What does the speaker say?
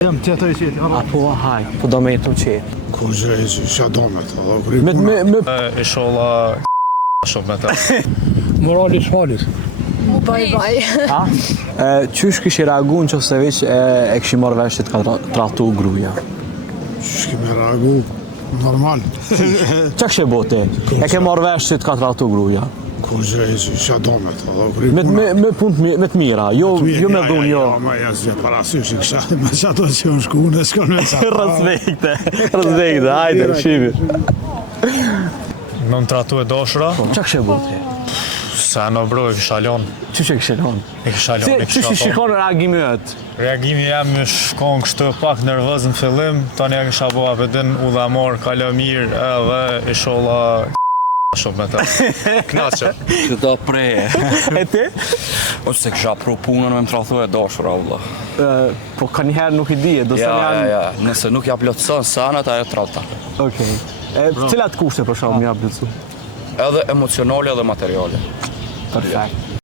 Jam tjetër i qetë. Apo haj, po do me jetu qetë. Kur gjëjë që do me të Inshallah shumë me ta. Moralis halis. Qysh kështë i reagu në qëse veç e kështë i marrë vesh që të ka tratu gruja? Që kemi reagu normal. Qa kështë e bote? E ke marrë vesh që të ka tratu gruja? Kur gjëjë që do me të Me punë me të mira, jo me dhunë, jo. Ja, ma jesë vje parasysh i kësha, me që ato që unë shku, në s'kon me sa. Respekte, hajde, shimi. Më tratu e doshra, Qa kështë e bote? se në bro e kisha lon. Qysh e kështë e lonë? E kisha lon, e Qysh i kisha shikon reagimi jëtë? Reagimi jam më shkon kështu pak nervoz në fillim, tani e kisha bo apëdin udhamor, kalo mirë, edhe inshallah shumë me ta. Knaqe. Që do preje. E ti? O që se kësha pru punën me më tratu e doshra, Allah. Po ka njëherë nuk i dije, do se janë... Ja. Nëse nuk ja plotëson sanat, ajo trata. Okej. Cilat kushte për shumë ja plëcu? Edhe emocionale edhe materiale. Perfekt.